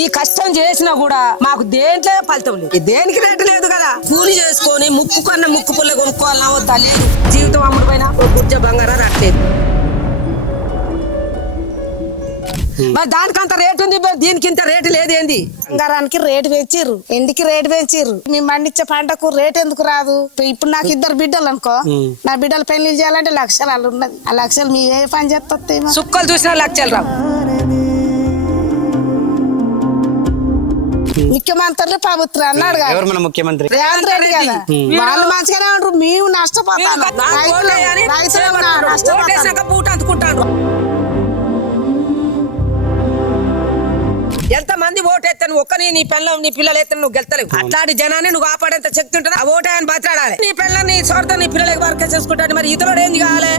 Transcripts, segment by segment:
ఈ కష్టం చేసినా కూడా మాకు దేంట్లో ఫలితం లేదు. దేనికి రేటు లేదు కదా. కూలి చేసుకొని ముక్కు కన్నా ముక్కు పుల్ల కొనుక్కోవాలన్నా వద్దా? లేదు. జీవితం అమ్ముడు పోయినా గుర్జ బంగారం రాట్లేదు. మరి దానికంత రేటు ఉంది, దీనికి ఇంత రేటు లేదేంది? బంగారానికి రేటు పెంచిర్రు, ఎండికి రేటు పెంచిర్రు. మేము పండించే పంటకు రేటు ఎందుకు రాదు? ఇప్పుడు నాకు 2 బిడ్డలు అనుకో, నా బిడ్డలు పెళ్లి చేయాలంటే లక్షలు ఉన్నది. ఆ లక్షలు మీ ఏ పని చేస్తాయి? సుక్కలు చూసినా లక్షలు రావు. ముఖ్యమంత్రి ప్రభుత్వం అన్నాడు కదా, ఎవరు మన ముఖ్యమంత్రి? రేవంత్ రెడ్డి కదా. వాళ్ళు మంచిగానే ఉంటారు, మేము నష్టపోతాం. పూట అందుకుంటాను. ఎంత మంది ఓటు ఎత్తాను, ఒక్కని నీ పిల్లలు నీ పిల్లలు ఎత్తాను, నువ్వు గెలుతలేవు. అట్లాంటి జనాన్ని నువ్వు కాపాడేంత శక్తి ఉంటుంది. ఆ ఓటు ఆయన బతలాడాలి. నీ పిల్లల్ని సొంత నీ పిల్లలకి వర్క్ చేసుకుంటాను. మరి ఇతరుడు ఏంది కావాలి?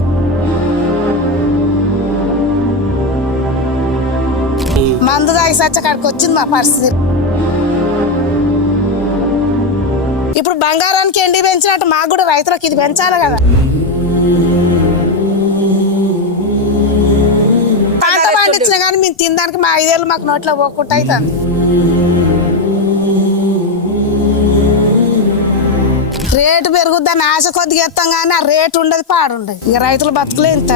మందు తాగి సచ్చకాడికి వచ్చింది మా పరిస్థితి. ఇప్పుడు బంగారానికి ఎండి పెంచినట్టు మాకు కూడా రైతులకు ఇది పెంచాలి కదా. పంట పండించినా కానీ మేము తినడానికి మా 5 ఏళ్ళు మాకు నోట్లో పోకుండా అవుతుంది. రేటు పెరుగుద్దని ఆశ కొద్దిగా ఎత్తాం కానీ ఆ రేటు ఉండదు, పాడుండదు. ఇక రైతులు బతుకులే ఇంత.